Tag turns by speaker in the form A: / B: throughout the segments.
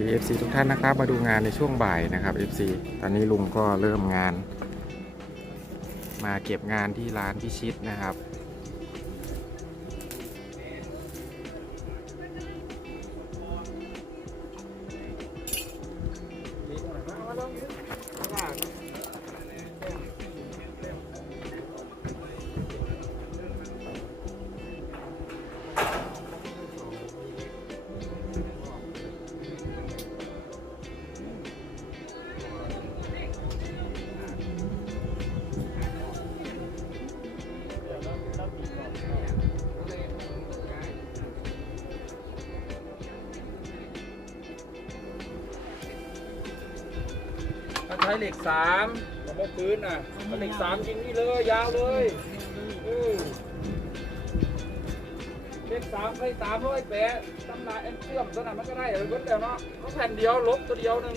A: ดี FC ทุกท่านนะครับ มาดูงานในช่วงบ่ายนะครับ FC ตอนนี้ลุงก็เริ่มงาน มาเก็บงานที่ร้านพิชิตนะครับ
B: ช้เหล็กสามกับโมปืนน่ะก็เหล็กสามยิงนี่เลยยาวเลยเออเหล็กสามไปสามร้อยแปดตำนานเอ็นเชื่อมตัวนั้นมันก็ได้เลยเบิดแล้วเนาะเขาแผ่นเดียวลบตัวเดียวหนึ่ง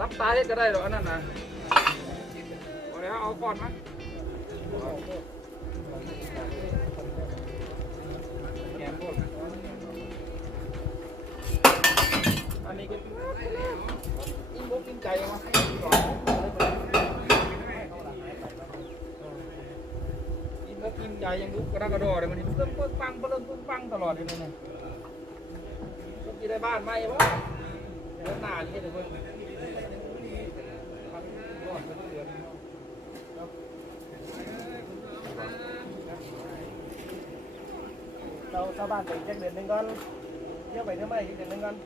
B: รับตายก็ได้หรอกอันนั้นนะเอาแล้วเอาก่อนมั้ย ยังลุกกระดกกระโดดเลยมันเริ่มปึ้งปังเริ่มปึ้งปังตลอดเลยเนี่ยต้องกินได้บ้านไหมวะเดินหน้าอย่างนี้เดี๋ยวเพิ่ง
C: เราชาวบ้านไปแจ้งเดือนหนึ่งก่อนเที่ยวไปเที่ยวมาอีกเดือนหนึ่งก่อน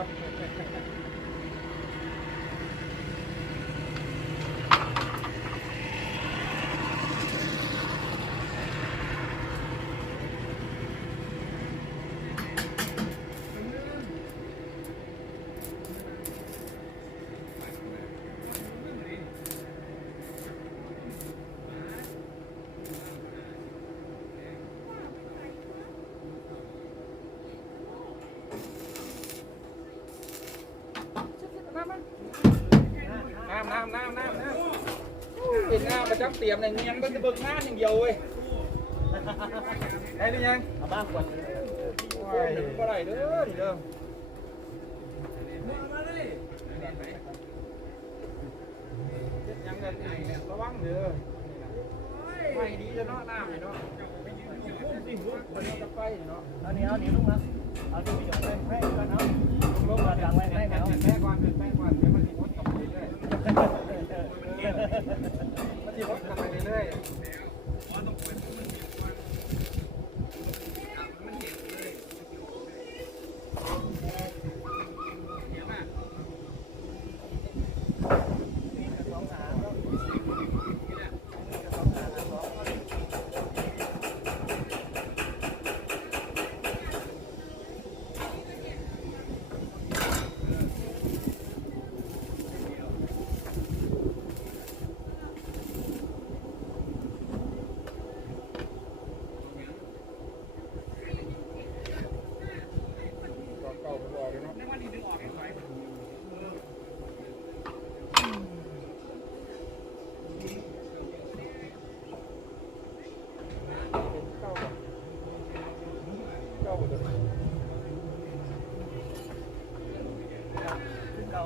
B: Thank you. เตรียมเนี่ยเงียงมันจะเบิ่งงานอย่างเดียวเว้ยได้หรือยัง
C: เอาบ้างก่อน
B: ว้ายบ่ได้เด้อนี่เด้อยังไงระวังเด้อไม่ดีจะเนาะน้ำนี่เนาะมันจะไปเนาะ
C: เอานี้เอานี้ลูกมาเอาที่มีหยดให้ให้ก่อนเอาลูกมาดังไว้ให้
B: แม่
C: เขา
B: แม่ก่อนแม่ก่อนเดี๋ยวมันสิพ้นกลับไปเรื่อย ขี่รถกันไปเรื่อยก่าๆบอกเลยเนาะเก่าบ่ เก่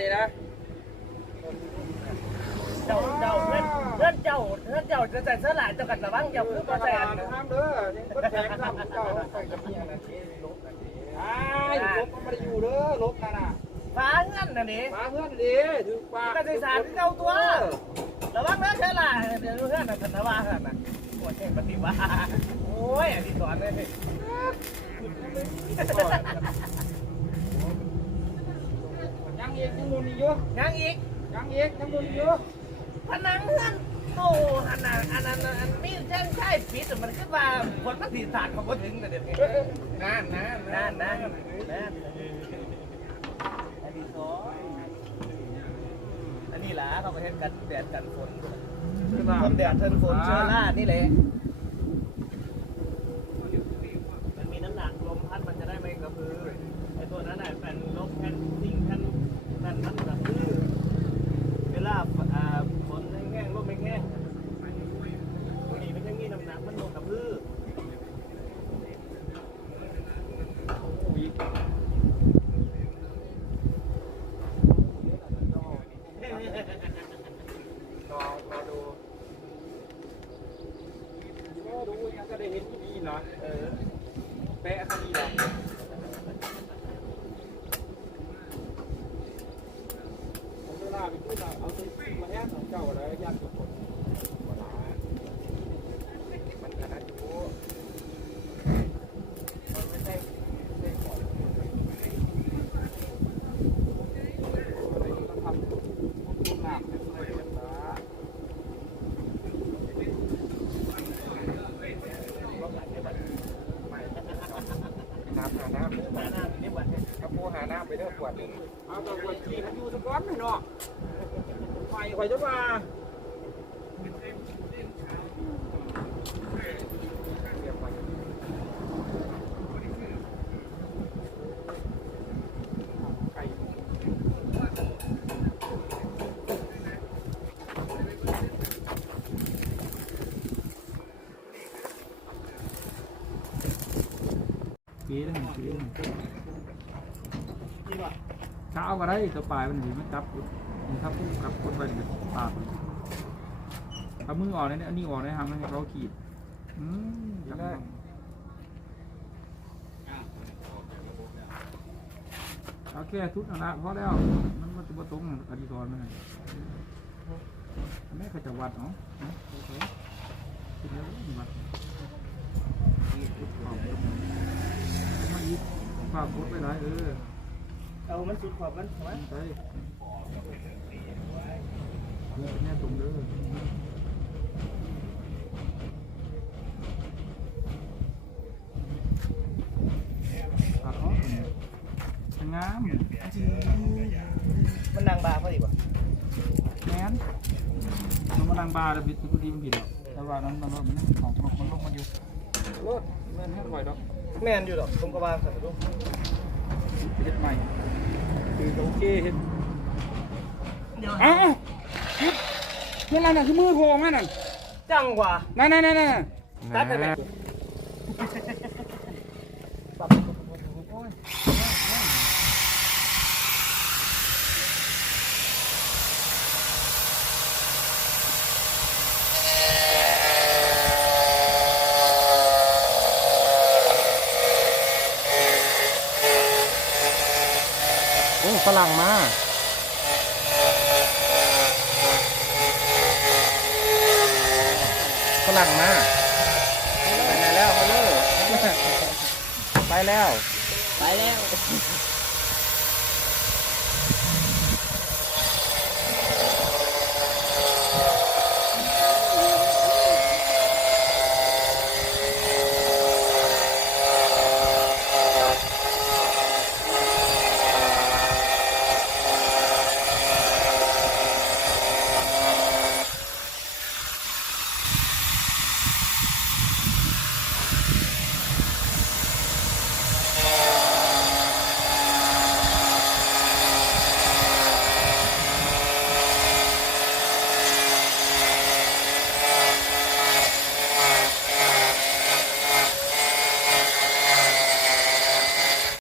C: นี่
B: นะ
C: เจ้าเจ้าเพื่อนเพื่อนเจ้าเพื่อนเจ้าจะใส่เสื้อหลายเจ้ากันระวังเจ้าคือ
B: ก็
C: บ่
B: ใส่อัน
C: น
B: ห้ามเด้อนี่ก็แทงซ้ำเจ้าใส่กับเมียนะลบนะอ้ายลบมันไม่ได้อยู่เด้อลบนั่นน่ะ
C: ฟ้าเงินน่ะนี่
B: มาเพื่อนดีถือปาก
C: ก็ใส่สารเจ้าตัวระวังเด้อเสื้อหลายเดี๋ยวเพื่อนน่ะพันธวาหั่นน่ะโอ้ยปฏิวัติโอ้ยอันนี้สอนเลย
B: อีกยังมุนอีกอยู่
C: ยังอีก
B: ยังอีกยังมุนอีกอยู่
C: ผนังเงินโตอันนั้นอันนั้นอันนี้แจ้งใช่ปิดมันขึ้นมาผลมันสีสารเขาก็ถึงแต่เดี๋ยวนั่
B: นนั่นนั่
C: นนั่นนั่นอันนี้สองอันนี้ล่ะเขาไปเห็นกันแดดกันฝนทำแดดเทินฝนเชื้อรานี่แหละมันมีน้ำหนักลมพัดมันจะได้ไม่กระพือไอตัวนั้นน่ะแผ่นลบแผ่นสิ่งแผ่น Thank you. เวลาไป
B: พูดเราเอาตัวมาแอบของเจ้าอะไรยากจนขนาดอยู่มันไม่ใช่ไม่ใช่ของมันไม่ต้องทำลูกหนักไม่ใช่นะ น้ำหาน้ำ
C: มาหน้าเป็นนิวัฒน์
B: กระปูหาน้ำไปเด้อขวดหนึงเอาตัวขวดขี้มันอยู่สะ ก้อนหน่อยเนาะไฟไฟจะมาเรียบร้อยไก่
D: ปีนึงปีนึง
C: จริงป่ะ
D: เช้าก็ได้ตัวปลายมันถึงมันจับมันทับกับคนไปเป็นปากถ้ามือออกเนี่ยอันนี้ออกได้ทำให้เขาขีดอืมจับได้เอาแค่ทุกนั่นละพอแล้วมันมันจะมาตรงอธิษฐานมันไม่ขจวัดเนาะโอเคคิดแล้ววัดนี่ทุกความมาอีกฝากกดไปหลายเออ
C: เอามันสุดขอบมันเอาไว้
D: ไปแน่ตรงเด้อตัดออกงาม
C: มันนางบาพอดีป่ะ
D: แมนมันกำลังบาร์ผิดทุกทีมันผิดหรอกแต่ว่านั้นมันมันของมันลงมันอยู่
B: รถมันให้ไหวดอก
C: แม่นอยู่ดอกผมก็ว่าสัตว์ลูก
D: เฮ็ดใหม่
B: คือโอเคเฮ็ด
C: เดี๋ยว
D: อ้าวคิดนั่นน่ะคือมือโผล่มานั่น
C: จังหวะ
D: นั่นนั่นนั่นนั่น
C: ตัดไปแบบ
A: โอ้ฝรั่งมา ฝรั่งมาไปไหนแล้วมาเลยไปแล้ว
C: ไปแล้ว